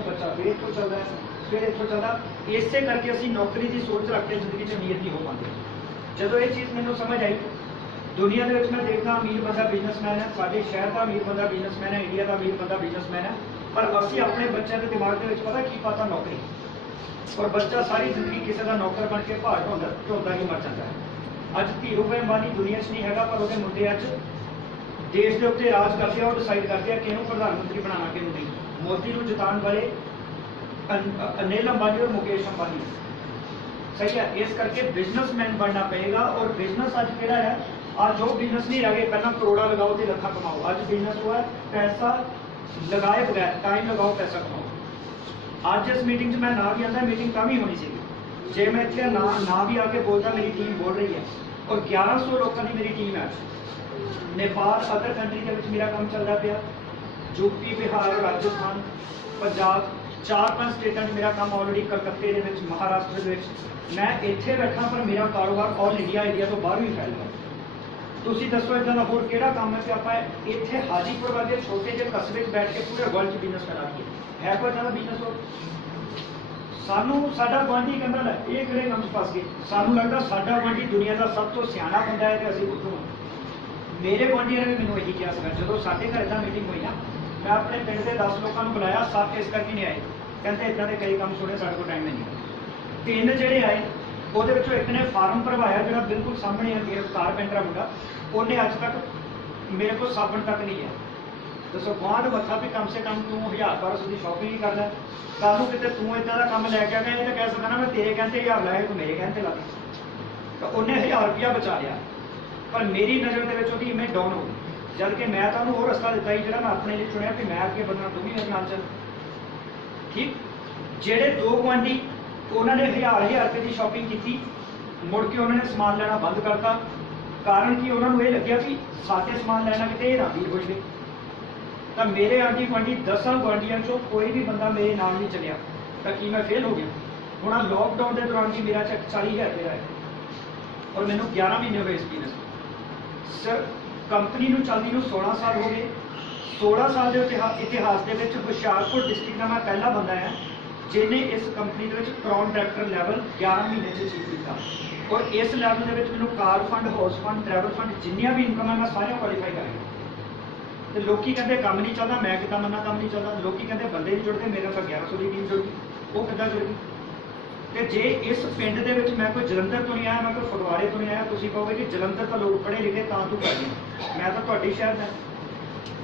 ਨੂੰ ਬੱਚਾ फिर इतों चलता है, फिर इतों चलता। इसे करके असीं नौकरी की सोच रख के जिंदगी च अमीर नहीं हो पाते। जदों ये चीज़ मैनूं समझ आई, दुनिया के मैं देखता अमीर बंदा बिजनेसमैन है, साडे शहर का अमीर बंदा बिजनेसमैन है, इंडिया का अमीर बंदा बिजनेसमैन है, पर असीं अपने बच्चों के दिमाग के पता की पाता नौकरी, और बच्चा सारी जिंदगी किसी का नौकर बन के भार ढोंदा ही मर जाता है। अज धीरू भाई अंबानी दुनिया च नहीं है, पर वो मुंडे अज देश के उत्ते राज करते हैं और डिसाइड करते हैं किहनूं प्रधानमंत्री बनाना किहनूं नहीं। मोदी को जिताउण वाले अनिल अंबानी और मुकेश अंबानी, सही है। इस करके बिजनेसमैन बनना पड़ेगा। और बिजनेस अज किहड़ा है, आज वो बिजनेस नहीं रह गए पहला करोड़ा लगाओ तो लखा कमाओ। अज बिजनेस हुआ है पैसा लगाए बगैर, टाइम लगाओ पैसा कमाओ। आज इस मीटिंग मैं ना भी आता, मीटिंग कम ही होनी सी, जे मैं इतने ना भी आके बोलता, मेरी टीम बोल रही है और 1100 लोगों की मेरी टीम है। नेपाल अदर कंट्री के मेरा काम चलता पाया, यूपी बिहार राजस्थान पंजाब 4-5 स्टेटा में मेरा काम ऑलरेडी, कलकत्ते के महाराष्ट्र के मैं इत्थे बैठा, पर मेरा कारोबार ऑल इंडिया तो बाहर भी फैल गया। तुसीं दसो इदां दा होर किहड़ा काम है कि आपां इत्थे हाजीपुर वर्गे छोटे ਜਿਹੇ कस्बे बैठ के पूरे वर्ल्ड च बिजनेस करा दईए। है कोई इदां दा बिजनेस हो? सानू साडा गुआंढी कहंदा लै ये किहड़े काम च फस गए, सानू लगदा साडा गुआंढी दुनिया का सब तो सियाना बंदा है ते असीं बुद्धू हां। मेरे गुआंढियों ने भी मैनूं यही कहा सीगा, जदों साडे घर इदां मीटिंग होई ना, मैं अपने पिंड के 10 लोगों को बुलाया, 7 इस करके नहीं आए, कहते इदां दे कई काम सुने साडे कोल टाइम नहीं। 3 ਜਿਹੜੇ आए ਉਹਦੇ ਵਿੱਚੋਂ ਇੱਕ ਨੇ ਫਾਰਮ ਭਰਵਾਇਆ ਜਿਹੜਾ ਬਿਲਕੁਲ ਸਾਹਮਣੇ ਹੈ, ਮੇਰਾ कारपेंटर मुंडा, ਉਹਨੇ ਅੱਜ तक मेरे को साबण तक नहीं है। दसो गुआंढ मत्था भी कम से कम तू 1000-1200 की शॉपिंग ही कर लै, कल नूं किते तू इदां दा काम लैके आ गया, ये तो कह सकदा ना मैं तेरे कहते 1000 लाए तू मेरे कहते ला दे, तो उन्हें 1000 रुपया बचा लिया। पर मेरी नज़र के विच उहदी इमेज डाउन हो गई, जबकि मैं तो उहनूं वो रस्ता दिता ही जिहड़ा मैं अपने लिए चुनिया कि मैं अगे बदलना, तू भी मेरे नाल चल। ठीक, ਜਿਹੜੇ 2 गुआंढी उन्होंने 1000 रुपये की शॉपिंग की, मुड़ के उन्होंने समान लेना बंद करता, कारण कि उन्होंने ये लग्या कि साथे समान लेना कितने ना भी हो जाए। तो मेरे आंढी गुआंढी 10 गुआंढियों चो कोई भी बंदा मेरे नाम नहीं चलिया, तो कि मैं फेल हो गया। हुण लॉकडाउन के दौरान भी मेरा चेक 40,000 रुपये है और मैंने 11 महीने हुए इस बिजनेस सर कंपनी में चलती नूं 16 साल हो गए। 16 साल के इतिहास के हुशियारपुर डिस्ट्रिक्ट का मैं पहला बंदा है जिन्हें इस कंपनी के क्रॉन डायरैक्टर लैवल 11 महीने से अचीव किया। और इस लैवल के मैंने car fund, house fund, travel fund जिन्नियां भी इनकम है मैं सारे क्वालीफाई कर गया। तो लोग कहते काम नहीं चलता, मैं कितना मना काम नहीं चलता। लोग कहते बंदे नहीं जुड़ते, मेरे तो 1100 की टीम जुड़ गई, वो कितना जुड़ गई। तो जे इस पिंड के मैं कोई जलंधर तो नहीं आया, मैं कोई फगवाड़े तो नहीं आया, तुम कहोगे कि जलंधर तो लोग पढ़े लिखे तो तू कर गया, मैं तो तुहाडे शहर का।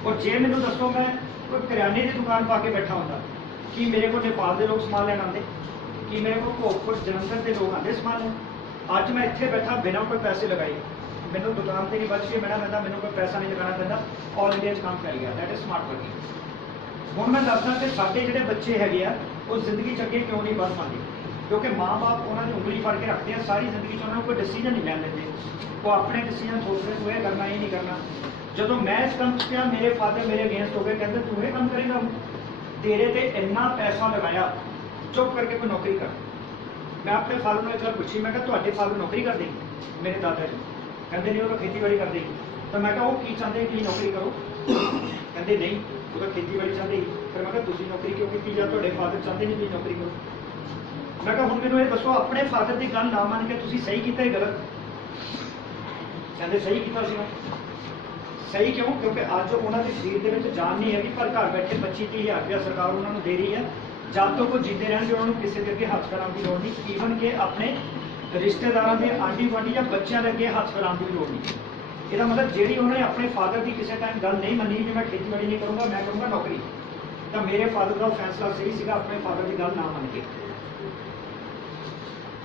और जे मैनूं दसो मैं कोई करियाने की दुकान पा के बैठा होंदा कि मेरे को नेपाल के लोग समान लैन आते, कि मेरे को भोगपुर जलंधर के लोग आते समान लैन। अज मैं इत्थे बैठा बिना कोई पैसे लगाए, मैंने दुकान से नहीं बच के बैठा पैंदा, मैंने कोई पैसा नहीं लगाना पैंदा, ऑल इंडिया काम फैल गया। That is smart working. हुण मैं दसदा कि साडे जिहड़े बच्चे हैगे आ वो जिंदगी च अगे क्यों नहीं बढ़ पाते, क्योंकि माँ बाप उन्होंने उंगली फड़ के रखते हैं, सारी जिंदगी उन्होंने कोई डिसीजन नहीं लैन देते, वो अपने डिसीजन सोचते तू ये करना ये नहीं करना। जो मैं इस काम किया मेरे फादर मेरे अगेंस्ट हो गए, कहते तू ये काम करेगा, तेरे ते इन्ना पैसा लगाया, चुप करके कोई नौकरी कर। मैं अपने फादर ने एक गल पूछी, मैं तुहाडे फादर नौकरी कर देंगे? मेरे दादा जी कहते नहीं, वो तो खेतीबाड़ी कर देगी। तो मैं वो की चाहते कि नौकरी करो, कहते नहीं वो तो खेतीबाड़ी चाहते ही। फिर मैं तुसीं नौकरी क्यों की, या तुहाडे फादर चाहते नहीं कि नौकरी करो? मैं हुण मैनूं ये दसो अपने फादर की गल ना मन के तुसीं सही कीता गलत? कहते सही कीता सी। सही क्यों? क्योंकि अज उन्होंने शरीर के जान नहीं है, पर घर बैठे 25-30 रुपया सरकार उन्होंने दे रही है। जब तक वो जीते रहेंगे उन्होंने किसी के अगे हाथ फैलाने की लोड़ नहीं, ईवन के अपने रिश्तेदारों के आंढी गुआंढी या बच्चों के अगे हाथ फैलाने की लोड़ नहीं। इसका मतलब जी उन्होंने अपने फादर की किसी टाइम गल नहीं मनी कि मैं खेतीबाड़ी नहीं करूँगा, मैं करूँगा नौकरी, तो मेरे फादर का फैसला सही सीगा अपने फादर की गल ना मन के।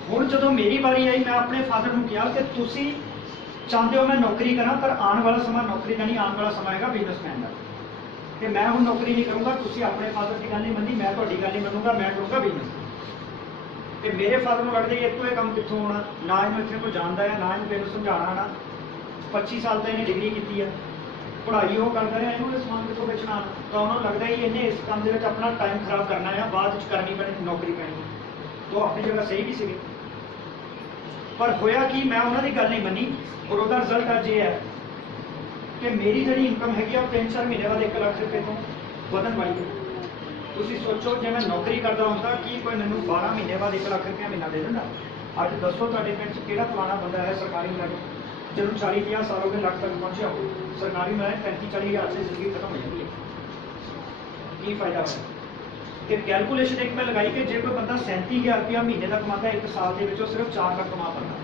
हुण जदों मेरी बारी आई, मैं अपने फादर को कहा कि तुसीं चाहते हो मैं नौकरी करा, पर आने वाला समा नौकरी का नहीं, आने वाला समा है बिजनेसमैन का, कि मैं हुण नौकरी नहीं करूँगा, तुसीं अपने फादर की गल नहीं मनी, मैं तुहाडी गल नहीं मनूंगा, मैं करूँगा बिजनेस। तो मेरे फादर को लगता है इतों ये काम कितों होना, ना इन्होंने इतने कोई जानता है, ना इन्हें मेरे समझाना आना। 25 साल तो इन्हें डिग्री की है, पढ़ाई वो करता रहा, इन्होंने समान कितों बेचना आना, तो उन्होंने लगता है इन्हें इस काम के अपना टाइम खराब करना है, बाद करनी पैनी नौकरी पैनी, तो अपनी जगह सही भी सीगे। पर होया कि मैं उन्होंने गल नहीं मनी, और उसका रिजल्ट अज ये है कि मेरी जी इनकम हैगी 3-4 महीने बाद 1 लाख रुपये तो बदन वाली है। ਤੁਸੀਂ ਸੋਚੋ ਜੇ ਮੈਂ ਨੌਕਰੀ ਕਰਦਾ ਹੁੰਦਾ ਕੀ ਕੋਈ ਮੈਨੂੰ 12 ਮਹੀਨੇ ਬਾਅਦ 1 ਲੱਖ ਰੁਪਇਆ ਮਹੀਨਾ ਦੇ ਦਿੰਦਾ? ਅੱਜ ਦੱਸੋ ਤੁਹਾਡੇ ਪਿੰਡ 'ਚ ਕਿਹੜਾ ਫਲਾਣਾ ਬੰਦਾ ਹੈ ਸਰਕਾਰੀ ਮੁਲਾਜ਼ਮ ਜਿਹਨੂੰ 40-50 ਸਾਲ ਹੋ ਗਏ ਲੱਖ ਤੱਕ ਪਹੁੰਚਿਆ ਹੋ? ਸਰਕਾਰੀ ਮੁਲਾਜ਼ਮ 35-40 ਹਜ਼ਾਰ ਦੀ ਜ਼ਿੰਦਗੀ ਖਤਮ ਹੋ ਜਾਂਦੀ ਹੈ। ਕੀ ਫਾਇਦਾ ਹੋਇਆ? ਕਿ ਕੈਲਕੂਲੇਸ਼ਨ ਇੱਕ ਮੈਂ ਲਗਾਈ ਕਿ ਜੇ ਕੋਈ ਬੰਦਾ 37,000 ਰੁਪਇਆ ਮਹੀਨੇ ਦਾ ਕਮਾਉਂਦਾ 1 ਸਾਲ ਦੇ ਵਿੱਚ ਉਹ ਸਿਰਫ 4 ਲੱਖ ਕਮਾ ਪਾਉਂਦਾ।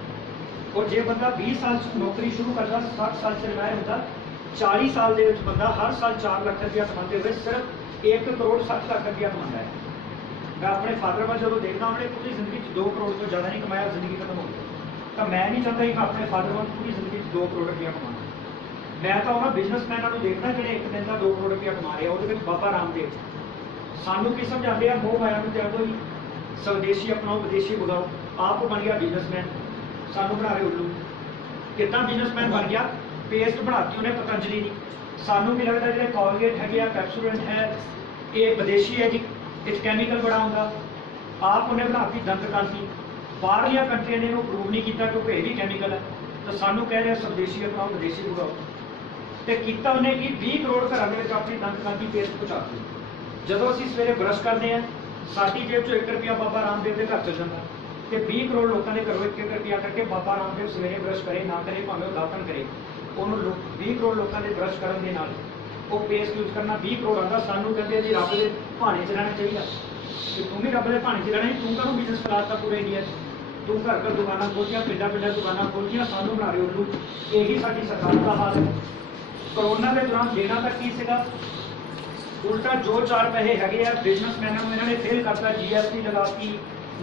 ਔਰ ਜੇ ਬੰਦਾ 20 ਸਾਲ 'ਚ ਨੌਕਰੀ ਸ਼ੁਰੂ ਕਰਦਾ 60 ਸਾਲ 'ਚ ਰਿਟਾਇਰ ਹੁੰਦਾ 40 ਸਾਲ ਦੇ ਵਿੱਚ ਬੰਦਾ ਹਰ ਸਾਲ 4 ਲੱਖ ਰੁਪਇਆ ਕਮਾਉਂਦੇ ਹੋਏ ਸਿਰਫ 1 ਕਰੋੜ 60 ਲੱਖ ਰੁਪਇਆ ਕਮਾਉਂਦਾ ਹੈ। मैं अपने फादर में जो देखना उन्होंने पूरी जिंदगी 2 करोड़ तो ज़्यादा नहीं कमाया, जिंदगी खत्म हो गई। तो मैं नहीं चाहता कि मैं अपने फादर में पूरी जिंदगी 2 करोड़ रुपया कमाना। मैं तो उन्होंने बिजनेसमैन को देखना कि एक दिन का 2 करोड़ रुपया कमा रहे हैं। वो बाबा रामदेव सानू की समझाते हैं मोह माया में त्यागो ही, स्वदेशी अपनाओ विदेशी भगाओ। आप बन गया बिजनेसमैन, सानू बना रहे उल्लू। कितना बिजनेसमैन बन गया? पेस्ट बनाती उन्हें पतंजलि की। सानू की लगता है जो कॉलगेट है कैप्सूडेंट है ये विदेशी है जी, इस कैमिकल बड़ा होंगे। आप उन्हें बनाती दंत कांति। बाहरलिया कंट्रिया ने प्रूव नहीं किया क्योंकि यह भी कैमिकल है। तो सानू कह रहे स्वदेशी अपनाओ विदेशी भगाओ। तो किया उन्हें कि 20 करोड़ घर में अपनी दंत कांति पेस्ट पहुँचाती। जो असीं सवेरे ब्रश करते हैं साडी जेब चो 1 रुपया बाबा रामदेव के घर चल जाता। तो 20 करोड़ लोगों के घरों 1 रुपया करके बाबा रामदेव सवेरे ब्रश करे ना करे भावें दातन करे उन्होंने 20 करोड़ लोगों के ब्रश करने के नाल वो पेस्ट यूज करना 20 करोड़ आता। सानू कहते जी रब के भाने च रहना चाहिए कि तू भी रब के भाने च रहना, तू करूँ बिजनेस फैलाता पूरे इंडिया तू घर घर दुकाना खोलिया पिंडा पिंडा दुकाना खोलिया सानू बना रहे उल्लू। यही साडी सरकार का हाल है। कोरोना के दौरान देना तक की सीगा उल्टा जो 4 पैसे है बिजनेसमैनों को इन्होंने फेल करता। GST लगाती,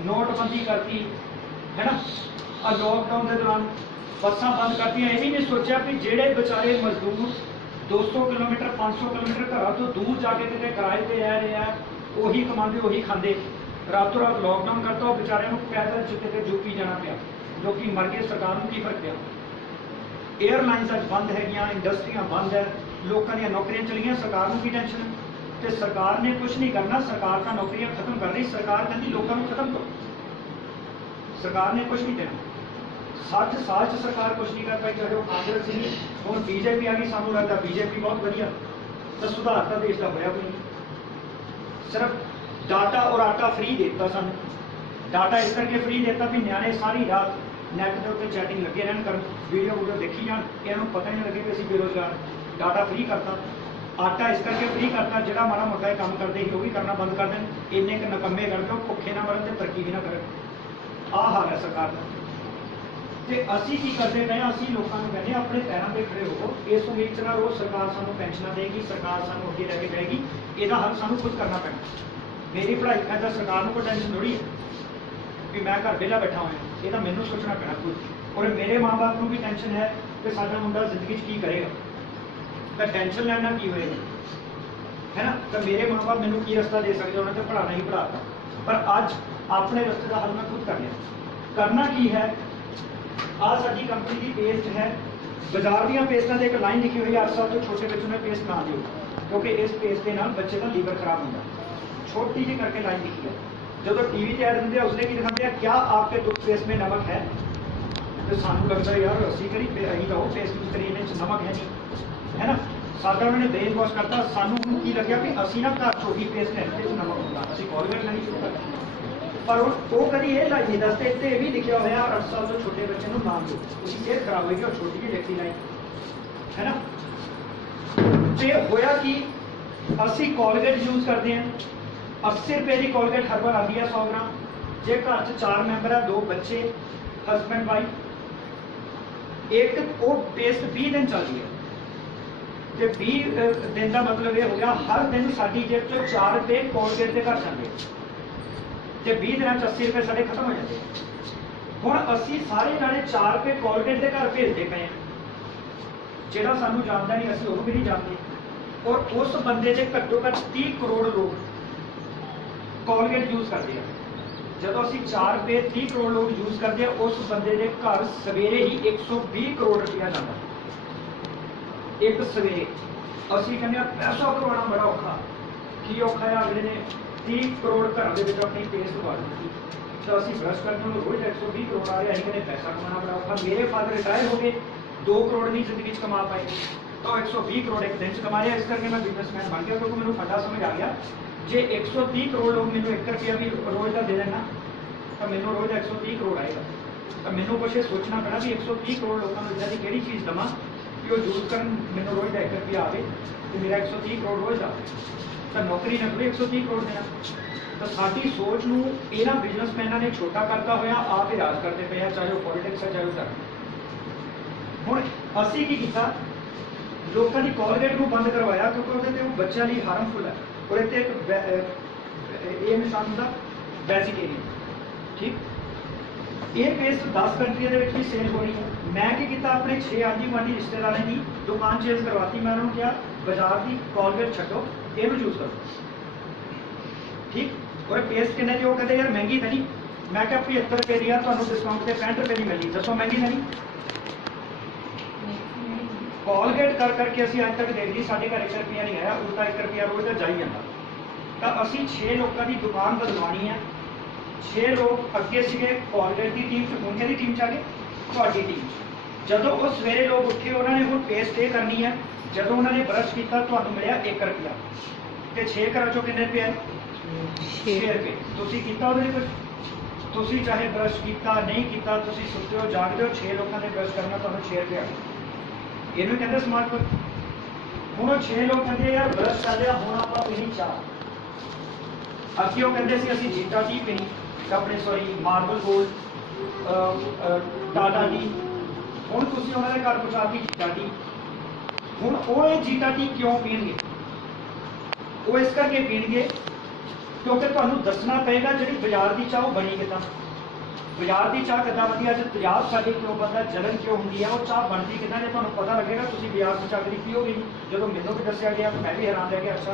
नोटबंदी करती है ना। और लॉकडाउन के दौरान बसा बंद करती। ये भी नहीं सोचा कि जेड़े बेचारे मजदूर 200 किलोमीटर 500 किलोमीटर घर तो दूर जाके कितने किराए पर रह रहे हैं वही कमाते वही खाते। रातों रात लॉकडाउन करता और बेचारे पैदल कितने यूपी जाना पाया, लोग मर गए। सरकार को की फर्क पिया? एयरलाइनस अज बंद है, इंडस्ट्रियां बंद है, लोगों दी नौकरियां चलियां, सरकार को की टेंशन है? तो सरकार ने कुछ नहीं करना, सरकार का नौकरियां खत्म कर रही। सरकार कहती लोगों को खत्म करो। सरकार ने कुछ नहीं देना। 60 साल च सरकार कुछ नहीं कर पाई, चाहे वो कांग्रेस सी हम बीजेपी आ गई। सानू लगता बीजेपी बहुत बढ़िया, तो सुधार तो देश का होया कोई नहीं। सिर्फ डाटा और आटा फ्री देता सानू। डाटा इस करके फ्री देता भी न्याणे सारी रात नैट के उत्ते चैटिंग लगे रहन कर वीडियो वूडियो देखी जान, इन्होंने पता ही नहीं लगे कि असीं बेरोजगार। डाटा फ्री करता, आटा इस करके फ्री करता जो माड़ा मोटा काम करते ही वो भी करना बंद कर दें। इन्ने क नकम्मे कर दो भुखे ना मरन तो तरक्की भी ना करें। आ हाल है सरकार का। तो असी की करते पे असी लोगों को कहने अपने पैरों पर खड़े हो। इस उम्मीद ना रोज सरकार सानू पेंशन देगी, सरकार सानू अगे लैके जाएगी। यदा हल सानू खुद करना पैना। मेरी पढ़ाई खातर सरकार को कोई टेंशन थोड़ी है कि मैं घर वेला बैठा हुआ, ये तो मैनू सोचना पैना खुद। और मेरे माँ बाप को भी टेंशन है कि साडा मुंडा जिंदगी की करेगा, तो टेंशन लेना की होएगा है ना। तो मेरे माँ बाप मैनू की रस्ता दे सकते, उन्होंने तो पढ़ाना ही पढ़ाता। पर अज अपने रस्ते का हल मैं खुद कर लिया। करना की है, आ साडी कंपनी की पेस्ट है। बाजार दी पेस्टां ते एक लाइन लिखी हुई है 8 साल तो छोटे बच्चों में पेस्ट ना दिओ क्योंकि इस पेस्ट के नाल बच्चे का लीवर खराब होता। छोटी जी करके लाइन लिखी है। जब टीवी ते ऐड दिंदे उसने की दिखाते हैं क्या आपके टूथपेस्ट में नमक है? तो सानू लगता है यार असी करी अं तो पेस्ट यूज करिए नमक है नहीं है ना। साडा उन्होंने ब्रेन वॉश करता। सानू की लग्या कि असी ना घर छोटी पेस्ट है नमक होगा, असी कॉलगेट नहीं शुरू करते। पर वो कभी ये लाइन नहीं दसते। इतने ये भी लिखा हुआ 8 साल तो छोटे बच्चे को नाम दो, उसकी सेहत खराब होगी। और छोटी जी लिखी लाइन है ना। तो होया कि असी कॉलगेट यूज करते हैं। 80 रुपए की कॉलगेट हर्बल आती है 100 ग्राम। जे घर 4 मैंबर है, 2 बच्चे, हसबैंड वाइफ, एक वो पेस्ट 20 दिन चल रही है। तो 20 दिन का मतलब ये हो गया हर दिन साडी जेब चो 4 रुपए कॉलगेट के घर जाते। तो 20 दिन 80 रुपए साढ़े खत्म हो जाते हैं। हुण असी सारे जाने 4 रुपए कॉलगेट के घर भेजते पे हैं। जिहड़ा सानू जानता नहीं असी भी नहीं जानते। और उस बंदे के घट्टो घट्ट 30 करोड़ लोग कॉलगेट यूज करते हैं। जब असी 4 रुपए 30 करोड़ लोग यूज करते हैं, उस बंदे के घर सवेरे ही 120 करोड़ रुपया जाता एक सवेरे। असी कहने पैसा कमाना बड़ा औखा। की औखा है? अगले ने 30 करोड़ घर के अपनी पेस्ट पा दी। तो असी ब्रश करते हैं रोज 120 करोड़ आ रहे हैं, कहते पैसा कमाना बड़ा औखा। मेरे फादर रिटायर हो गए, 2 करोड़ नहीं जिंदगी कमा पाए, तो 120 करोड़ एक दिन कमा रहे। इस करके मैं बिजनेसमैन बन गया क्योंकि मैंने फंडा समझ आ गया जे 130 करोड़ लोग मैंने 1 रुपया भी रोज़ का दे देना तो मैंने रोज़ का 130 करोड़ आएगा। तो मैंने कुछ सोचना पैना भी 130 करोड़ लोगों को इदा की किहड़ी चीज़ देवां कि वो यूज कर मैंने रोज़ का 1 रुपया आए तो मेरा 130 करोड़ रोज़ का तो नौकरी ने थोड़ी 130 करोड़ देना। तो साडी सोच नूं इन्हां बिजनसमैनां ने छोटा करता होया आप ही राज करते पे, चाहे वो पॉलिटिक्स है चाहे वो धर्म। हुण असीं की कीता, लोगों की कॉलगेट को बंद करवाया क्योंकि वो बच्चों लिए हार्मफुल है और इतने एक ये निशान होंगे वेजिटेरियन। ठीक, ये पेस्ट 10 कंट्रियों के भी सेल हो रही है। मैं की किया अपने 6 आंधी गुआढ़ी रिश्तेदारों की दुकान चेंज करवाती, मैं उन्होंने कहा बाजार की कॉलगेट छड्डो ये यूज करो। ठीक, और पेस्ट किन्ने की, वो कहते यार महंगी तो नहीं। मैं क्या 75 रुपए की यार तुहानूं डिस्काउंट से 65 रुपए की मिली, दसो महंगी तो नहीं। कॉलगेट कर करके असी अज तक देख ली साढ़े घर 1 रुपया नहीं आया, उल्टा 1 रुपया रोज़ का जाई जाता। तो असी 6 लोगों की दुकान बदलवानी है। 6 लोग अगे से कॉलगेट की टीम च, उनके की टीम च आ गए, थोड़ी टीम जो वो सवेरे लोग उठे उन्होंने हूँ पेस्ट ये करनी है, जो उन्होंने ब्रश किया तो मिले 1 रुपया, तो 6 घर चो कितने रुपये 6 रुपये। तुम किया वो कुछ, तुम चाहे ब्रश किया नहीं किया, तुम सुते हो जागते हो, 6 लोगों ने ब्रश करना तो 6 रुपये आ गए। इन्हों कहते स्मार्ट वर्क। हूँ 6 लोग कहते यार ब्रश कर लिया, हूँ आप पीनी चाह। अभी वो कहते असी जीटा टी पीनी, अपने sorry marble gold Tata T. हूँ तुम उन्होंने घर पहुँचाती जीटा टी। हूँ वो जीटा टी क्यों पीणगे, वो इस करके पीणगे क्योंकि तुहानूं दसना पेगा जी बाजार की चाह बनी किदा, बाजार की चाह किदा बनती है, अज तेजाब साडी क्यों बनता, जलन क्यों होंगी है, वो चाह बनती किदा जो तुहानूं पता लगेगा। तुसीं बाजार की चाह कदी पीओगे नहीं। जो मैनूं भी दस्सिया गया मैं भी हैरान रह गया, अच्छा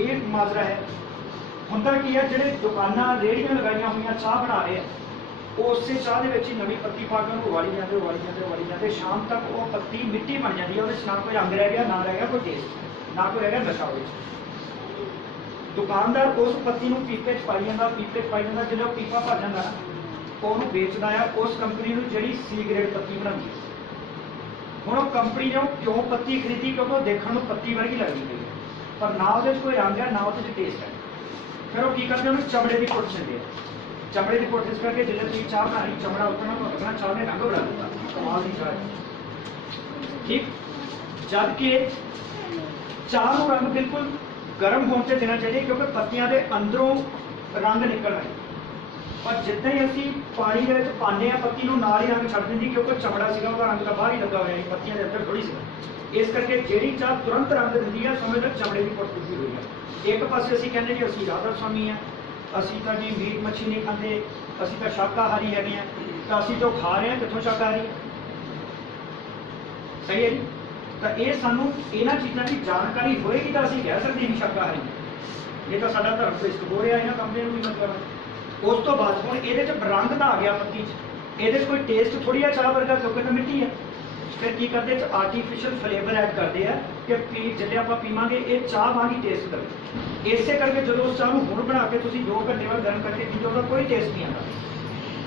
ये माजरा है। हुंदा की है जिहड़े दुकानां रेहड़ियां लगाईयां हुई चाह बना रहे हैं, वो उस चाह के ही नवी पत्ती पा के उबाली जाते उबाली जाते उबाली जाते, शाम तक वो पत्ती मिट्टी बन जाती है, ना कोई रंग रह गया, ना रह गया कोई टेस्ट, ना कोई रह गया नशा। दुकानदार उस पत्ती को पीपे च पाई जाता, पीपे च पाई जाता, जो पीपा भर जाता ना ਉਹਨੂੰ बेचता है उस कंपनी ਨੂੰ ਜਿਹੜੀ सी ग्रेड पत्ती बनाती है। ਹੁਣ ਉਹ कंपनी ने क्यों पत्ती खरीदी, क्योंकि ਉਹ देखने ਨੂੰ पत्ती वर्गी लगती पई है, पर ना ਉਹਦੇ कोई रंग है ना ਉਹਦੇ टेस्ट है। फिर वो की करते हैं, चमड़े की पुट दिंदे हैं। चमड़े की पुट इस करके जिस तुम चाह बनानी चमड़ा उतना तो लगना चाह ने रंग बना दिता, कमाल की चाह। ठीक, जबकि चाह को रंग बिल्कुल गर्म होने से देना चाहिए क्योंकि पत्तियां के अंदरों रंग निकल रहे। पर जितना ही असी पानी के पाने पत्ती को नाल ही रंग छड़ दी, क्योंकि चमड़ा से रंग तो बाहर ही लगा हुआ है, पत्तियां के अंदर थोड़ी सी। इस करके जी चाह तुरंत रंग दी है, समझ लो चमड़े की पुट दी हुई है। एक पासे असी कहते जी असी राधा स्वामी हैं, असी तो जी मीट मच्छी नहीं खाते, असी तो शाकाहारी है, तो असी तो खा रहे हैं कितों शाकाहारी, सही है जी। तो ये सानू इन्होंने चीज़ों की जानकारी होएगी तो असी कह सकते नहीं शाकाहारी, ये तो साडा धर्म भ्रिष्ट हो रहा इन्होंने कंपनी भी मतलब है। उस तो बाद हूँ ये रंग तो आ गया पत्ती, ये कोई टेस्ट थोड़ी है चाह वर्गा क्योंकि तो मिट्टी है। फिर की करते आर्टिफिशियल फ्लेवर ऐड करते हैं कि जिले आप पीवे ये चाह वांग ही टेस्ट करे। इसे करके जो उस चाह को हुण बना के 2 घंटे बाद गर्म करके पीते उसका कोई टेस्ट नहीं आता,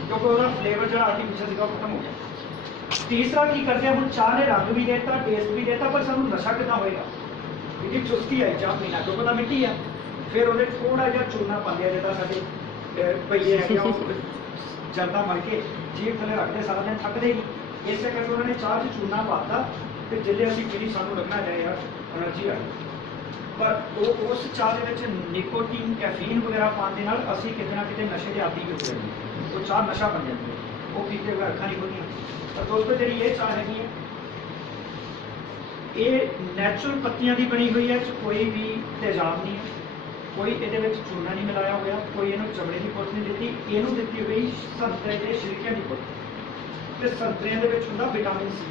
क्योंकि वह फ्लेवर जो आर्टिफिशियल था खत्म हो गया। तीसरा की करते हैं, हम चाह ने रंग भी देता टेस्ट भी देता, पर सानू नशा कितना होएगा, क्योंकि चुस्ती आई चाह पीना क्योंकि तो मिट्टी है। फिर वो थोड़ा जहा चूना पाते जिदा साढ़े भैया है जनता मर के जीप थले रखते सारा दिन थकते ही, इस करके उन्होंने चाह च चूना पाता, तो जिले असी पीनी सानू लगना है यार एनर्जी आई। पर वो उस चाह के निकोटीन कैफीन वगैरह पाने असी कितने ना कितने नशे के आदी हो जाए, वो चाह नशा बन जाती है, वो पीते हुए अखा नहीं खुलियां। तो दोस्तों जी ये चाह हैगी है, ये नैचुरल पत्तियां की बनी हुई है, कोई भी तेजाब नहीं है, कोई ये चूना नहीं मिलाया हुआ, कोई इन्हों चमड़े की पुट नहीं दी, इनू दी हुई संतरे के छिलकियां की पुट। तो संतरे के होंगे विटामिन सी,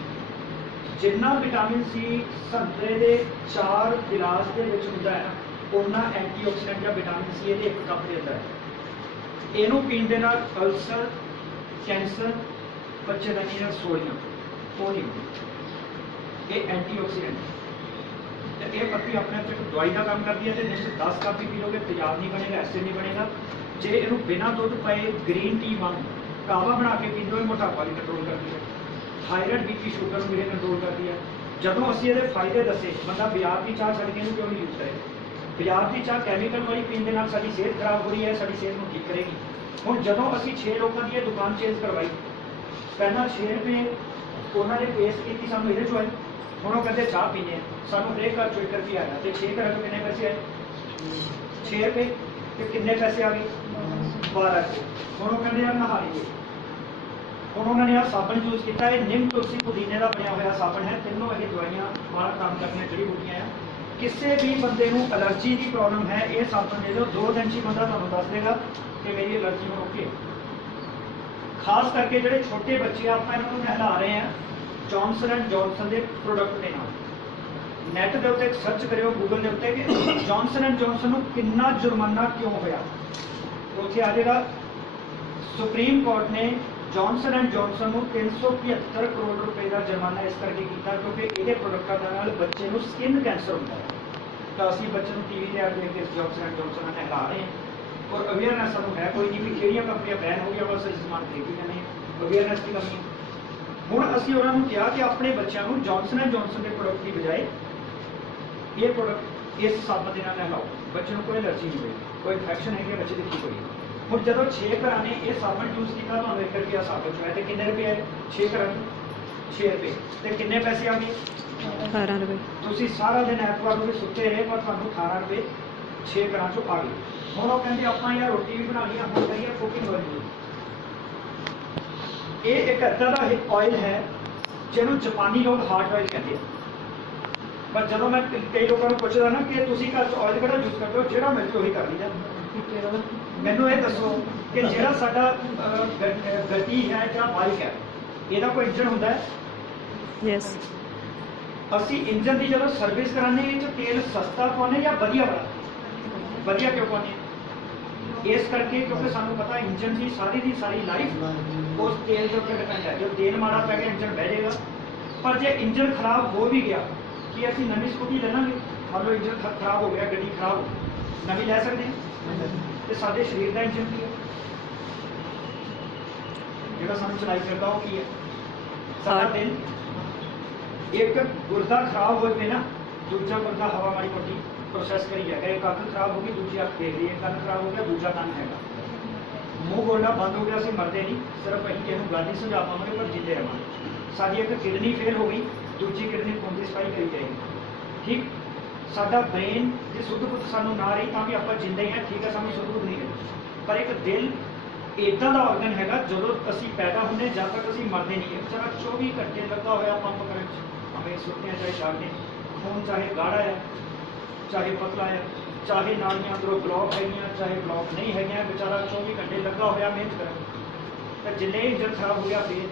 जिन्ना विटामिन सी संतरे के 4 गिलास के होंगे है ना उन्ना एंटीऑक्सीडेंट या विटामिन सी ये 1 कप के अंदर है। इनू पीण के नाल अल्सर कैंसर बच्चेदानी या सोड़ियाँ वो नहीं होंगी, ये एंटीऑक्सीडेंट। तो ये पत्ती अपने आप एक दवाई का काम करती है, तो जिस 10 कप भी पी लोगे तेजाब नहीं बनेगा, एसिड नहीं बनेगा। जे इनू बिना दुध पाए ग्रीन टी वांग कावा बना के पीते हो मोटापा भी कंट्रोल करती है, थायराइड बीपी शुगर मेरे कंट्रोल करती है। जदों असीं इहदे फायदे दसे बंदा बाजार की चाह छड्ड के क्यों नहीं यूज करे, ਬਾਜ਼ਾਰ ਦੀ ਚਾਹ ਕੈਮੀਕਲ ਵਾਲੀ ਪੀਣ ਦੇ ਨਾਲ ਸਾਡੀ ਸਿਹਤ ਖਰਾਬ ਹੋ ਰਹੀ ਹੈ, ਸਾਡੀ ਸਿਹਤ ਨੂੰ ਠੀਕ ਕਰੇਗੀ। ਹੁਣ ਜਦੋਂ ਅਸੀਂ 6 ਲੋਕਾਂ ਦੀ ਇਹ ਦੁਕਾਨ ਚੇਂਜ ਕਰਵਾਈ, ਪਹਿਲਾਂ 6 ਰੁਪਏ ਉਹਨਾਂ ਨੇ ਪੇਸ ਕੀਤੀ ਸਾਨੂੰ ਇਹਦੇ ਚੋਂ ਆਏ, ਹੁਣ ਉਹ ਕਹਿੰਦੇ ਚਾਹ ਪੀਣੇ ਸਾਨੂੰ ਹਰੇਕ ਘਰ ਚੋਂ 1 ਰੁਪਏ ਆਇਆ, ਤੇ 6 ਘਰਾਂ ਤੋਂ ਕਿੰਨੇ ਪੈਸੇ ਆਏ? 6 ਰੁਪਏ। ਤੇ ਕਿੰਨੇ ਪੈਸੇ ਆ ਗਏ? 12 ਰੁਪਏ। ਹੁਣ ਉਹ ਕਹਿੰਦੇ ਯਾਰ ਨਹਾ ਲਈਏ। ਹੁਣ ਉਹਨਾਂ ਨੇ ਆਹ ਸਾਬਣ ਯੂਜ਼ ਕੀਤਾ, ਇਹ ਨਿੰਮ ਤੁਲਸੀ ਪੁਦੀਨੇ ਦਾ ਬਣਿਆ ਹੋਇਆ ਸਾਬਣ ਹੈ। ਤਿੰਨੋਂ ਇਹ ਦਵਾਈਆਂ ਵਾਲਾ ਕੰਮ ਕਰਦੀਆਂ ਜੜੀ ਬੂਟੀਆਂ ਆ। ਕਿਸੇ ਵੀ ਬੰਦੇ ਨੂੰ ਐਲਰਜੀ ਦੀ ਪ੍ਰੋਬਲਮ ਹੈ, ਇਹ ਸਾਬਣ ਦੇ ਦਿਓ, 2 ਦਿਨ 'ਚ ਹੀ ਬੰਦਾ ਤੁਹਾਨੂੰ ਦੱਸ ਦੇਗਾ ਕਿ ਮੇਰੀ ਐਲਰਜੀ ਨੂੰ ਓਕੇ। ਖਾਸ ਕਰਕੇ ਜਿਹੜੇ ਛੋਟੇ ਬੱਚੇ ਆ, ਆਪਾਂ ਇਹਨਾਂ ਨੂੰ ਨਹਿਲਾ ਰਹੇ ਹਾਂ ਜੌਨਸਨ ਐਂਡ ਜੌਨਸਨ ਦੇ ਪ੍ਰੋਡਕਟ ਦੇ ਨਾਲ। ਨੈਟ ਦੇ ਉੱਤੇ ਸਰਚ ਕਰਿਓ ਗੂਗਲ ਦੇ ਉੱਤੇ ਕਿ ਜੌਨਸਨ ਐਂਡ ਜੌਨਸਨ ਨੂੰ ਕਿੰਨਾ ਜੁਰਮਾਨਾ ਕਿਉਂ ਹੋਇਆ, ਉੱਥੇ ਆ ਜਾਏਗਾ ਸੁਪਰੀਮ ਕੋਰਟ ਨੇ ਜੌਨਸਨ ਐਂਡ ਜੌਨਸਨ ਨੂੰ 375 ਕਰੋੜ ਰੁਪਏ ਦਾ ਜੁਰਮਾਨਾ ਇਸ ਕਰਕੇ ਕੀਤਾ ਕਿਉਂਕਿ ਇਹਦੇ ਪ੍ਰੋਡਕਟਾਂ ਦੇ ਨਾਲ ਬੱਚੇ ਨੂੰ ਸਕਿਨ ਕੈਂਸਰ ਹੁੰਦਾ ਹੈ। ਤਾਂ ਅਸੀਂ ਬੱਚੇ ਨੂੰ ਟੀਵੀ ਦੇ ਐਡ ਦੇਖ ਕੇ ਜੌਨਸਨ ਐਂਡ ਜੌਨਸਨ ਨਾਲ ਨਹਿਲਾ ਰਹੇ ਹਾਂ, ਔਰ ਅਵੇਅਰਨੈਸ ਸਾਨੂੰ ਹੈ ਕੋਈ ਨਹੀਂ ਵੀ ਕਿਹੜੀਆਂ ਕੰਪਨੀਆਂ ਬੈਨ ਹੋ ਗਈਆਂ, ਬਸ ਅਸੀਂ ਸਮਾਨ ਖਰੀਦ ਹੀ ਜਾਂਦੇ ਹਾਂ, ਅਵੇਅਰਨੈਸ ਦੀ ਕਮੀ। ਹੁਣ ਅਸੀਂ ਉਹਨਾਂ ਨੂੰ ਕਿਹਾ ਕਿ ਆਪਣੇ ਬੱਚਿਆਂ ਨੂੰ ਜੌਨਸਨ ਐਂਡ ਜੌਨਸਨ ਦੇ ਪ੍ਰੋਡਕਟ ਦੀ ਬਜਾਏ ਇਹ ਪ੍ਰੋਡਕਟ ਇਸ ਸਾਬਣ ਦੇ ਨਾਲ ਨਹਿਲਾਓ, ਬੱਚੇ ਨੂੰ ਕੋਈ ਐਲਰਜੀ ਨਹੀਂ ਹੋਏਗੀ, ਕੋਈ ਇਨਫੈਕਸ਼ਨ ਹੈਗੀ ਬੱਚੇ ਦੀ ਠੀਕ ਹੋਏਗੀ। ਹੁਣ ਜਦੋਂ 6 ਘਰਾਂ ਨੇ ਇਹ ਸਾਬਣ ਯੂਜ਼ ਕੀਤਾ, ਤੁਹਾਨੂੰ 1 ਰੁਪਿਆ ਸਾਬਣ ਚੋਂ ਆਇਆ, ਤੇ ਕਿੰਨੇ ਰੁਪਏ ਆਏ? 6 ਘਰਾਂ ਨੂੰ 6 ਰੁਪਏ, ਤੇ ਕਿੰਨੇ ਪੈਸੇ ਆ ਗਏ? 18 ਰੁਪਏ। ਤੁਸੀਂ ਸਾਰਾ ਦਿਨ ਐਤਵਾਰ ਨੂੰ ਵੀ ਸੁੱਤੇ ਰਹੇ, ਪਰ ਤੁਹਾਨੂੰ 18 ਰੁਪਏ 6 ਘਰਾਂ ਚੋਂ ਆ ਗਏ। ਹੁਣ ਉਹ ਕਹਿੰਦੇ ਆਪਾਂ ਯਾਰ ਰੋਟੀ ਵੀ ਬਣਾ ਲਈ, ਹੁਣ ਕਰੀਏ ਕੁਕਿੰਗ ਵਾਲੀ। ਇਹ ਇੱਕ ਇੱਦਾਂ ਦਾ ਆਇਲ ਹੈ ਜਿਹਨੂੰ ਜਾਪਾਨੀ ਲੋਕ ਹਾਰਟ ਆਇਲ ਕਹਿੰਦੇ ਆ। ਪਰ ਜਦੋਂ ਮੈਂ ਕਈ ਲੋਕਾਂ ਨੂੰ ਪੁੱਛਦਾ ਨਾ ਕਿ ਤੁਸੀਂ ਘਰ 'ਚ ਆਇਲ ਕਿਹੜਾ ਯੂਜ਼ ਕਰਦੇ ਹੋ, ਜਿਹੜਾ ਮਿਲ ਜੇ ਉਹੀ ਕਰ ਲਈਦਾ। ਮੈਨੂੰ ਇਹ ਦੱਸੋ ਕਿ ਜਿਹੜਾ ਸਾਡਾ ਗੱਡੀ ਹੈ ਜਾਂ ਬਾਈਕ ਹੈ, ਇਹਦਾ ਕੋਈ ਇੰਜਨ ਹੁੰਦਾ ਹੈ? ਯੈਸ। ਅਸੀਂ ਇੰਜਨ ਦੀ ਜਦੋਂ ਸਰਵਿਸ ਕਰਾਉਂਦੇ ਇਹ 'ਚ ਤੇਲ ਸਸਤਾ ਪਾਉਂਦੇ ਜਾਂ ਵਧੀਆ ਵਾਲਾ? ਵਧੀਆ ਕਿਉਂ ਪਾਉਂਦੇ? ਇਸ ਕਰਕੇ ਕਿਉਂਕਿ ਸਾਨੂੰ ਪਤਾ ਇੰਜਨ ਦੀ ਸਾਰੀ ਲਾਈਫ ਉਸ ਤੇਲ ਦੇ ਉੱਤੇ ਡਿਪੈਂਡ ਹੈ। ਜੇ ਤੇਲ ਮਾੜਾ ਪੈ ਗਿਆ ਇੰਜਨ ਬਹਿ ਜਾਏਗਾ। ਪਰ ਜੇ ਇੰਜਨ ਖਰਾਬ ਹੋ ਵੀ ਗਿਆ, ਕੀ ਅਸੀਂ ਨਵੀਂ ਸਕੂਟੀ ਲੈ ਲਾਂਗੇ? ਮੰਨ ਲਓ ਇੰਜਨ ਖਰਾਬ ਹੋ ਗਿਆ, ਗੱਡੀ ਖਰਾਬ ਹੋ ਗਈ, ਨਵੀਂ ਲੈ ਸਕਦੇ ਹਾਂ? ਤੇ ਸਾਡੇ ਸਰੀਰ ਦਾ ਇੰਜਨ ਕੀ ਹੈ ਜਿਹੜਾ ਸਾਨੂੰ ਚਲਾਈ ਕਰਦਾ, ਉਹ ਕੀ ਹੈ? ਸਾਡਾ ਦਿਲ। ਇੱਕ ਗੁਰਦਾ ਖਰਾਬ ਹੋਏ ਤੇ ਨਾ ਦੂਜਾ ਗੁਰਦਾ ਹਵਾ ਮਾੜੀ ਮੋਟੀ ਪ੍ਰੋਸੈਸ ਕਰੀ ਜਾਏਗਾ। ਇੱਕ ਅੱਖ ਖਰਾਬ ਹੋ ਗਈ, ਦੂਜੀ ਅੱਖ ਦੇਖ ਰਹੀ ਹੈ, ਕੰਨ ਖਰਾਬ ਹੋ ਗਿਆ, ਦੂਜਾ ਕੰਨ ਹੈਗਾ, ਮੂੰਹ ਬੋਲਣਾ ਬੰਦ ਹੋ ਗਿਆ, ਅਸੀਂ ਮਰਦੇ ਨਹੀਂ, ਸਿਰਫ ਅਸੀਂ ਇਹਨੂੰ ਗੱਲ ਨਹੀਂ ਸਮਝਾ ਪਾਵਾਂਗੇ ਪਰ ਜਿੰਦੇ ਰਹਾਂਗੇ। ਸਾਡੀ ਇੱਕ ਕਿਡਨੀ ਫੇਲ ਹੋ ਗਈ, ਦੂਜੀ ਕਿਡਨੀ ਖੂਨ ਦੀ ਸਫਾਈ ਕਰੀ ਜਾਏਗੀ, ਠੀਕ। ਸਾਡਾ ਬ੍ਰੇਨ ਜੇ ਸੁੱਧ ਬੁੱਧ ਸਾਨੂੰ ਨਾ ਰਹੀ ਤਾਂ ਵੀ ਆਪਾਂ ਜਿੰਦੇ ਹਾਂ, ਠੀਕ ਹੈ, ਸਾਨੂੰ ਸੁੱਧ ਬੁੱਧ ਨਹੀਂ ਰਹੀ। ਪਰ ਇੱਕ ਦਿਲ ਇੱਦਾਂ ਦਾ ਆਰਗਨ ਹੈਗਾ, ਜਦੋਂ ਅਸੀਂ ਪੈਦਾ ਹੁੰਦੇ ਜਦ ਤੱਕ ਅਸੀਂ ਮਰਦੇ ਨਹੀਂ। ਵਿਚਾਰਾ 24 ਘੰਟੇ ਲੱਗਾ ਹੋਇਆ ਪੰਪ ਕਰਨ 'ਚ, ਭਾਵੇਂ ਸੁੱਤਿਆਂ ਚਾਹੇ ਜਾਗਦੇ, ਖੂਨ ਚਾਹੇ ਗਾੜਾ ਹੈ ਚਾਹੇ ਪਤਲਾ ਹੈ, ਚਾਹੇ ਨਾੜੀਆਂ ਅੰਦਰੋਂ ਬਲੌਕ ਹੈਗੀਆਂ ਚਾਹੇ ਬਲੌਕ ਨਹੀਂ ਹੈਗੀਆਂ, ਵਿਚਾਰਾ 24 ਘੰਟੇ ਲੱਗਾ ਹੋਇਆ ਮਿਹਨਤ ਕਰਨ। ਤਾਂ ਜਿੰਨੇ ਇੰਜਨ ਖਰਾਬ ਹੋ ਗਿਆ ਫਿਰ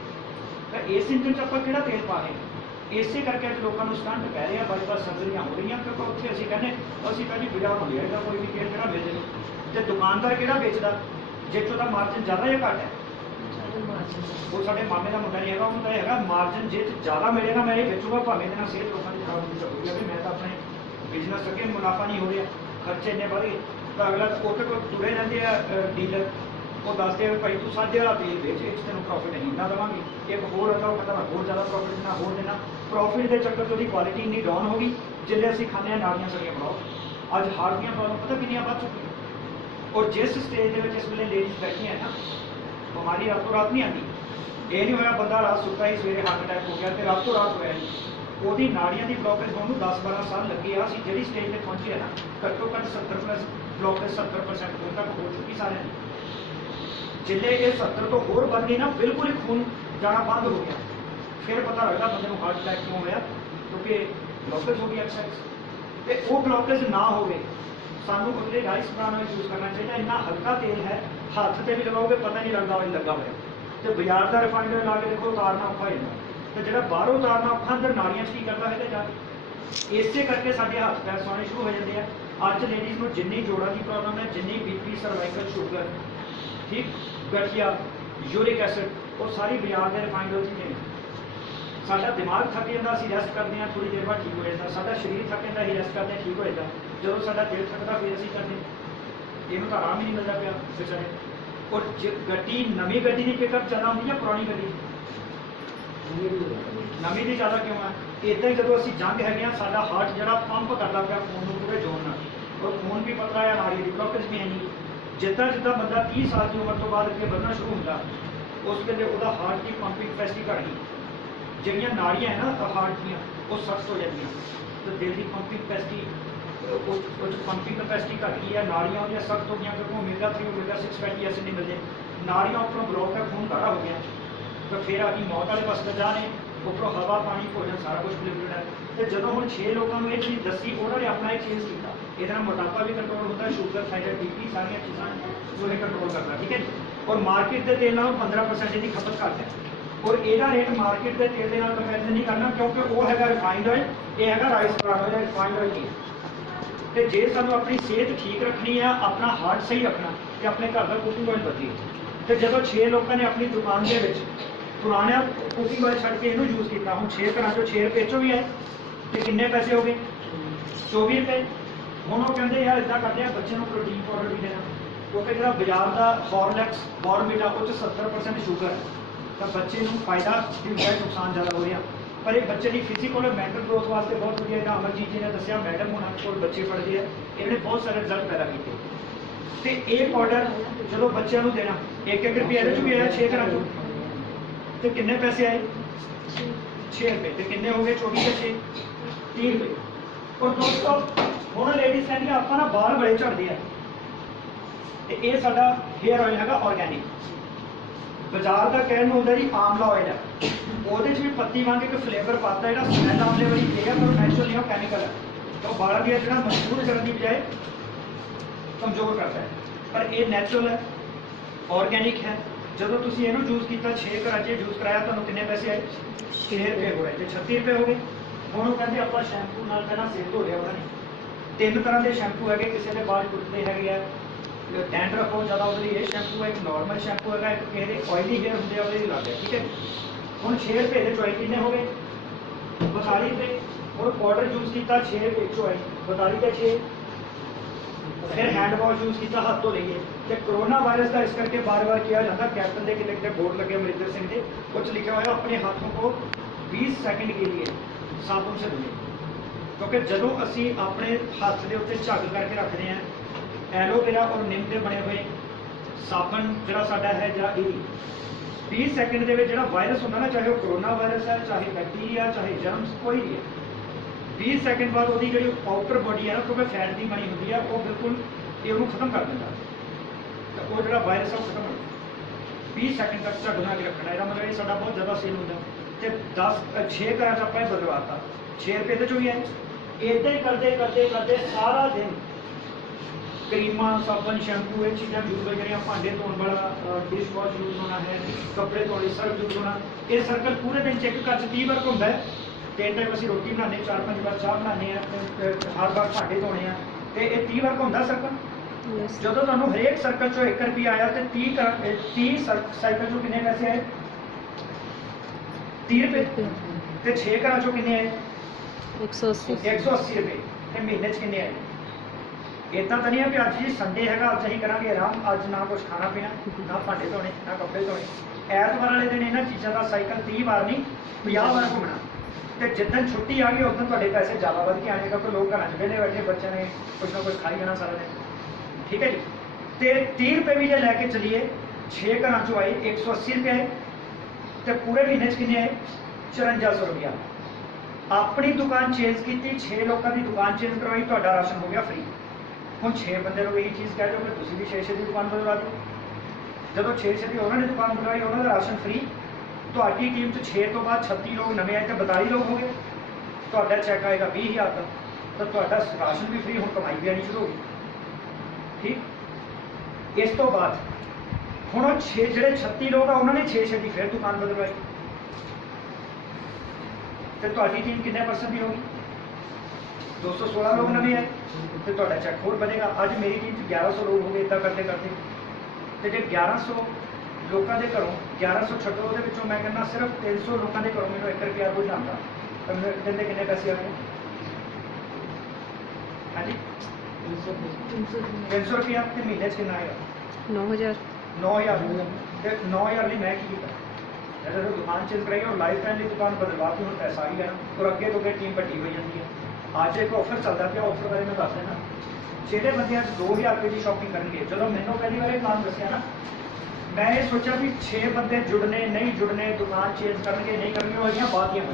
ਤਾਂ ਇਸ ਇੰਜਨ 'ਚ ਆਪਾਂ ਕਿਹੜਾ ਤੇਲ ਪਾ ਰਹੇ ਹਾਂ? ਇਸੇ ਕਰਕੇ ਅੱਜ ਲੋਕਾਂ ਨੂੰ ਸਟੰਟ ਪੈ ਰਹੇ ਆ, ਬਾਈਪਾਸ ਸਰਜਰੀਆਂ ਹੋ ਰਹੀਆਂ ਕਿਉਂਕਿ ਉੱਥੇ ਅਸੀਂ ਕਹਿੰਦੇ ਅਸੀਂ ਕਹਿੰਦੇ ਬਾਜ਼ਾਰ ਹੋ ਲਿਆ, ਕੋਈ ਵੀ ਤੇਲ ਕਿਹੜਾ ਵੇਚ ਲਓ। ਤੇ ਦੁਕਾਨਦਾਰ ਕਿਹੜਾ ਵੇਚਦਾ ਜਿੱਥੇ ਉਹਦਾ ਮਾਰਜਨ ਜ਼ਿਆਦਾ ਜਾਂ ਘੱਟ ਹੈ? ਉਹ ਸਾਡੇ ਮਾਮੇ ਦਾ ਮੁੰਡਾ ਨਹੀਂ ਹੈਗਾ, ਉਹਨੂੰ ਤਾਂ ਹੈਗਾ ਮਾਰਜਨ ਜੇ ਜ਼ਿਆਦਾ ਮਿਲੇਗਾ ਮੈਂ ਇਹ ਵੇਚੂਗਾ, ਭਾਵੇਂ ਇਹਦੇ ਨਾਲ ਸਿਹਤ ਲੋਕਾਂ ਦੀ ਖਰਾਬ ਹੋ ਸਕਦੀ ਹੈ ਕਿ ਮੈਂ ਤਾਂ ਆਪਣੇ ਬਿਜ਼ਨਸ ਅੱਗੇ ਮੁਨਾਫਾ ਨਹੀਂ ਹੋ ਰਿਹਾ, ਖਰਚੇ ਇੰਨੇ ਵਧ ਗਏ। ਤਾਂ ਅਗਲਾ ਉੱਥੇ ਕੋਲ ਤੁਰੇ ਰਹਿੰਦੇ ਆ ਡੀਲਰ, ਉਹ ਦੱਸਦੇ ਆ ਭਾਈ ਤੂੰ 7,000 ਵਾਲਾ ਤੇਲ ਵੇਚ, ਇਹ 'ਚ ਤੈਨੂੰ ਪ੍ਰੋਫਿਟ ਨਹੀਂ ਇੰਨਾ ਦੇਵਾਂਗੇ। ਇੱਕ ਹੋਰ ਆਉਂਦਾ, ਉਹ ਕਹਿੰਦਾ ਮੈਂ ਹੋਰ ਜ਼ਿਆਦਾ ਪ੍ਰੋਫਿਟ ਦੇਣਾ, ਹੋਰ ਦੇਣਾ। ਪ੍ਰੋਫਿਟ ਦੇ ਚੱਕਰ 'ਚ ਉਹਦੀ ਕੁਆਲਿਟੀ ਇੰਨੀ ਡਾਊਨ ਹੋ ਗਈ, ਜਿੱਲੇ ਅਸੀਂ ਖਾਂਦੇ ਹਾਂ ਨਾਲੀਆਂ ਸੜੀਆਂ ਬਣਾਓ। ਅੱਜ ਹਾਰਟ ਦੀਆਂ ਪ੍ਰੋਬਲਮ ਪਤਾ ਕਿੰਨੀਆਂ ਵੱਧ ਚੁੱਕੀਆਂ। ਔਰ ਜਿਸ ਸਟੇਜ ਦੇ ਵਿੱਚ ਇਸ ਵੇਲੇ ਲੇਡੀਜ਼ ਬੈਠੀਆਂ ਨਾ, ਬਿਮਾਰੀ ਰਾਤੋਂ ਰਾਤ ਨਹੀਂ ਆਉਂਦੀ। ਇਹ ਨਹੀਂ ਹੋਇਆ ਬੰਦਾ ਰਾਤ ਸੁੱਤਾ ਹੀ ਸਵੇਰੇ ਹਾਰਟ ਅਟੈਕ ਹੋ ਗਿਆ ਤੇ ਰਾਤੋਂ ਰਾਤ ਹੋਇਆ ਨਹੀਂ। ਉਹਦੀ ਨਾੜੀਆਂ ਦੀ ਬਲੌਕੇਜ ਹੋਣ ਨੂੰ 10-12 ਸਾਲ ਲੱਗੇ ਆ। ਅਸੀਂ ਜਿਹੜੀ ਸਟੇਜ 'ਤੇ ਪਹੁੰਚੇ ਆ ਨਾ, ਘੱਟੋ ਘੱਟ 70+ ਬਲੌਕੇਜ 70% ਹੁਣ ਤੱਕ ਹੋ ਚੁੱਕੀ ਸਾਰਿਆਂ ਦੀ। ਜਿੱਲੇ ਇਹ 70 ਤੋਂ ਹੋਰ ਵੱਧ ਗਈ ਨਾ, ਬਿਲਕੁਲ ਹੀ ਖੂਨ ਜਾਣਾ ਬੰਦ ਹੋ ਗਿਆ। ਫਿਰ ਪਤਾ ਲੱਗਦਾ ਬੰਦੇ ਨੂੰ ਹਾਰਟ ਅਟੈਕ ਕਿਉਂ ਹੋਇਆ, ਕਿਉਂਕਿ ਬਲੌਕੇਜ ਹੋ ਗਈ ਐਕਸਾਈਜ਼। ਤੇ ਉਹ ਬਲੌਕੇਜ ਨਾ ਹੋਵੇ, ਸਾਨੂੰ ਉਹਦੇ ਰਾਈਸ ਬ੍ਰਾਨ ਵਿੱਚ ਯੂਜ਼ ਕਰਨਾ ਚਾਹੀਦਾ। ਇੰਨਾ ਹਲਕਾ ਤੇਲ ਹੈ, ਹੱਥ ਤੇ ਵੀ ਲਗਾਓਗੇ ਪਤਾ ਨਹੀਂ ਲੱਗਦਾ ਉਹ ਲੱਗਾ ਹੋਇਆ। ਤੇ ਬਾਜ਼ਾਰ ਦਾ ਰਿਫਾਈਨਡ ਲਾ ਕੇ ਦੇਖੋ, ਉਤਾਰਨਾ ਔਖਾ ਹੋ ਜਾਂਦਾ। ਤੇ ਜਿਹੜਾ ਬਾਹਰੋਂ ਉਤਾਰਨਾ ਔਖਾ, ਅੰਦਰ ਨਾਲੀਆਂ 'ਚ ਕੀ ਕਰਦਾ ਹੈਗਾ ਜਾ ਕੇ। ਇਸੇ ਕਰਕੇ ਸਾਡੇ ਹੱਥ ਪੈਰ ਸੌਣੇ ਸ਼ੁਰੂ ਹੋ ਜਾਂਦੇ ਆ। ਅੱਜ ਲੇਡੀਜ਼ ਨੂੰ ਜਿੰਨੀ ਜੋੜਾਂ ਦੀ ਪ੍ਰੋਬਲਮ ਹੈ, ਜਿੰਨੀ BP, ਸਰਵਾਈਕਲ, ਸ਼ੂਗਰ, ਠੀਕ, ਗਠੀਆ, ਯੂਰਿਕ ਐਸਿਡ, ਉਹ ਸਾਰੀ ਬਾਜ਼ਾਰ ਦੇ ਰਿਫਾਈਨਡ ਓਇਲ 'ਚ ਨੇ। ਸਾਡਾ ਦਿਮਾਗ ਥੱਕ ਜਾਂਦਾ, ਅਸੀਂ ਰੈਸਟ ਕਰਦੇ ਹਾਂ, ਥੋੜੀ ਦੇਰ ਬਾਅਦ ਠੀਕ ਹੋ ਜਾਂਦਾ। ਸਾਡਾ ਸਰੀਰ ਥੱਕ ਜਾਂਦਾ, ਅਸੀਂ ਰੈਸਟ ਕਰਦੇ ਹਾਂ, ਠੀਕ ਹੋ ਜਾਂਦਾ। ਜਦੋਂ ਸਾਡਾ ਦਿਲ ਥੱਕਦਾ ਫਿਰ ਅਸੀਂ ਕਰਦੇ, ਇਹਨੂੰ ਤਾਂ ਆਰਾਮ ਹੀ ਨਹੀਂ ਮਿਲਦਾ ਪਿਆ ਵਿਚਾਰੇ। ਔਰ ਗੱਡੀ, ਨਵੀਂ ਗੱਡੀ ਦੀ ਪਿਕਅਪ ਜ਼ਿਆਦਾ ਹੁੰਦੀ ਜਾਂ ਪੁਰਾਣੀ ਗੱਡੀ? ਨਵੀਂ ਦੀ ਜ਼ਿਆਦਾ ਕਿਉਂ ਹੈ? ਇੱਦਾਂ ਹੀ ਜਦੋਂ ਅਸੀਂ ਜੰਗ ਹੈਗੇ ਹਾਂ, ਸਾਡਾ ਹਾਰਟ ਜਿਹੜਾ ਪੰਪ ਕਰਦਾ ਪਿਆ ਖੂਨ ਨੂੰ ਪੂਰੇ ਜ਼ੋਰ ਨਾਲ, और खून भी पतला है, नाड़ी की ब्लॉकेज भी है नहीं। जिदा जिदा बंदा 30 साल की उम्र तो बाद अगे बढ़ना शुरू होता उस वेले वो हार्ट की पंपिंग कैपेसिटी घट गई। जिहड़ियां नाड़ियां है ना हार्ट दियां वो सख्त हो जाती, तो दिल की पंपिंग कैपेसिटी पंपिंग कैपेसिटी घट गई है, नाड़ियां उहदियां सख्त हो गई क्योंकि ओमेगा 3 ओमेगा 6 फैटी एसिड नहीं मिलते, नाड़ियां उपरों ब्लॉक है, खून गाढ़ा हो गया, तो फिर आदमी मौत वाले पासे जा ने, उपरों हवा पानी भोजन सारा कुछ लिक्विड है। तो जो हम 6 लोगों को ये चीज़ दसी उन्होंने अपना एक चेंज किया, ये मोटापा भी कंट्रोल होता है, शुगर थायराइड बीपी सारिया चीज़ा जो है कंट्रोल करता, ठीक है जी। और मार्केट के तेल 15% की खपत घट है, और यदा रेट मार्केट के तेल के कंपेरिजन नहीं करना क्योंकि वो है रिफाइंड ऑयल, ये है rice bran oil, refined oil नहीं है। तो जे सानू अपनी सेहत ठीक रखनी है, अपना हार्ट सही रखना, तो अपने घर का कुकिंग ऑयल बदलिए। तो जो 6 लोगों ने अपनी दुकान के पुराना कुकिंग ऑयल छड़ के इनू यूज़ किया, हूँ 6 घर चो 6 रुपये चो भी है, तो किन्ने पैसे हो गए 24 रुपये। हम वो कहते यार इदा करते हैं बच्चे को प्रोटीन पाउडर भी देना, क्योंकि जो बाजार का हॉर्लिक्स बॉर्नविटा वो 70% शुगर है, तो बच्चे को फायदा भी होता है, नुकसान ज़्यादा हो रहा। पर एक बच्चे की फिजिकल और मैंटल ग्रोथ वास्ते बहुत वधिया है। अमरजीत जी ने दसिया मैडम होना को बच्चे पढ़ते हैं, इन्हें बहुत सारे रिजल्ट पैदा किए। तो ये पाउडर जो बच्चों को देना 1-1 रुपये ये भी आया 6 घर चो, तो किन्ने पैसे आए 6 रुपये, तो किन्ने हो गए 24 से 6 30 रुपये। और दोस्तों हम लेडीज कहती आप ना बाल बड़े झड़ते हैं, तो ये साडा हेयर ऑयल है ऑर्गैनिक, बाजार का कहने होंगे जी आमला ऑयल है, वो भी पत्ती वांग एक फ्लेवर पाता है, स्मैल आमले वाली देगा पर नैचुरल नहीं कैमिकल है, तो बालों की जो मजबूत करने की बजाय कमजोर करता है, पर यह नैचुरल है ऑर्गैनिक है। जो तुम इनू यूज़ किया 6 घर च यूज़ कराया तो किन्ने पैसे आए 6 रुपये हो गए, 36 रुपये हो गए। हम कहते आप शैंपू नाल पहला सिर धो लिया उन्होंने, 3 तरह के शैंपू है, किसी के बाल टुटते है, डैंड्रफ बहुत ज़्यादा वो ये शैंपू है, एक नॉर्मल शैंपू है, एक किसी ऑयली हेयर होंगे वो लग है, ठीक है। हम 6 रुपये के चॉइस किन्ने हो गए 42 रुपये। और पाउडर यूज़ किया 6 रुपये 42 के 6, फिर हैंड वॉश यूज़ किया हाथ धो लीए। तो कोरोना वायरस का इस करके बार बार किया जाता, कैप्टन के कितने बोर्ड लगे अमरिंदर सिंह के, कुछ लिखा हुआ अपने हाथों को 20 सेकंड के लिए साबुन से धोए, क्योंकि जो असी अपने हाथ के उत्ते झग करके रखते हैं, एलोवेरा और निम के बने हुए साबन जो साडा है या 20 सेकंड के जो वायरस होंगे ना, चाहे वो कोरोना वायरस है, चाहे बैक्टीरिया, चाहे जर्म्स, कोई भी है, 20 सेकंड बाद वो जी आउटर बॉडी है ना, क्योंकि फैट की बनी होती है, वो बिल्कुल ये खत्म कर देता, तो वो जो वायरस है वो खत्म हो 20 सेकंड तक झग बना के रखना। यह मतलब ये साडा बहुत ज़्यादा सेल होता है। तो 6 घर आप बदलवाता 6 रुपये तो भी है, इदा ही करते करते करते सारा दिन क्रीमा साबन शैंपू ये चीज़ा यूज हो जाए, भांडे धोने वाला डिश वॉश यूज होना है, कपड़े धोने सर्फ यूज होना, ये सर्कल पूरे दिन चेक कर 30 बार घूमता है। 3 टाइम असीं रोटी बनाने, 4-5 बार चाह बनाने, हर बार भांडे धोने हैं, तो ये 30 बार घूमता सर्कल। जो तुहानूं हरेक सर्कल चो 1 रुपया आया, तो 30 साइकिल चो कितने पैसे आए 30 रुपये, तो 6 घर चो कितने आए 180 रुपये, तो महीने कितने आए। इतना तो नहीं है कि अज जी संडे है अज अं करा आराम, अज ना कुछ खाना पीना, ना भांडे धोने, ना कपड़े धोने, ऐतवार वाले दिन इन्होंने चीज़ों का साइकिल 30 बार नहीं 50 बार घूमना। तो जिदन छुट्टी आ गई उस दिन थोड़े पैसे ज़्यादा बढ़ के आने, क्योंकि लोग घर वेले बैठे बच्चे ने कुछ ना कुछ खाई जाना सारा दिन, ठीक है जी। तो 30 रुपये भी जो लैके चलीए 6 घर चो आए 180 रुपये आए, तो पूरे महीने कितने आए 5400 रुपया। अपनी दुकान चेंज की, 6 लोगों की दुकान चेंज करवाई, तो राशन हो गया फ्री। हम 6 बंदे यही चीज़ कह दो कि तुम भी 6 की दुकान बदलवा दो, जो 6 की उन्होंने दुकान बदलवाई उन्होंने राशन फ्री, तो टीम 6 तो बाद 36 लोग नवे आए, तो 42 लोग हो गए, तो चैक आएगा 20,000 का, तो राशन भी फ्री, हम कमाई भी आनी शुरू होगी, ठीक। इस तो बाद हम 6 जो 36 लोग आ उन्होंने 6 की फिर दुकान बदलवाई, तो टीम कितने परसेंट की होगी 216 लोग नवे आए, तो चैक होर बनेगा। अज मेरी टीम 1100 लोग हो गए, इदा करते करते, तो जो 1100 लोगों के घरों 1100 छड्डो, वो मैं कहना सिर्फ 300 लोगों के घरों मैं 1 रुपया रोज आता, तो मैं दिन के कितने पैसे आने, हाँ जी 300 रुपया, तो महीने कितना आएगा 9000 तो 9000 नहीं मैं किया जो दुकान चेंज कराई और लाइफ टाइम की दुकान बदलवाती, हम पैसा ही लेना, और अगे तो टीम वड्डी हो जाती है। अज एक ऑफर चलता पाया, ऑफर बारे मैं दस देना, ਜਿਹੜੇ ਬੰਦੇ ਅੱਜ 2000 ਰੁਪਏ ਦੀ ਸ਼ਾਪਿੰਗ ਕਰਨਗੇ, ਜਦੋਂ ਮੈਨੂੰ ਪਹਿਲੀ ਵਾਰ ਇਹ ਪਲਾਨ ਦੱਸਿਆ ਨਾ, ਮੈਂ ਇਹ ਸੋਚਿਆ ਵੀ 6 ਬੰਦੇ ਜੁੜਨੇ ਨਹੀਂ ਜੁੜਨੇ, ਦੁਕਾਨ ਚੇਂਜ ਕਰਨਗੇ ਨਹੀਂ ਕਰਨਗੇ, ਉਹ ਬਾਅਦ ਦੀਆਂ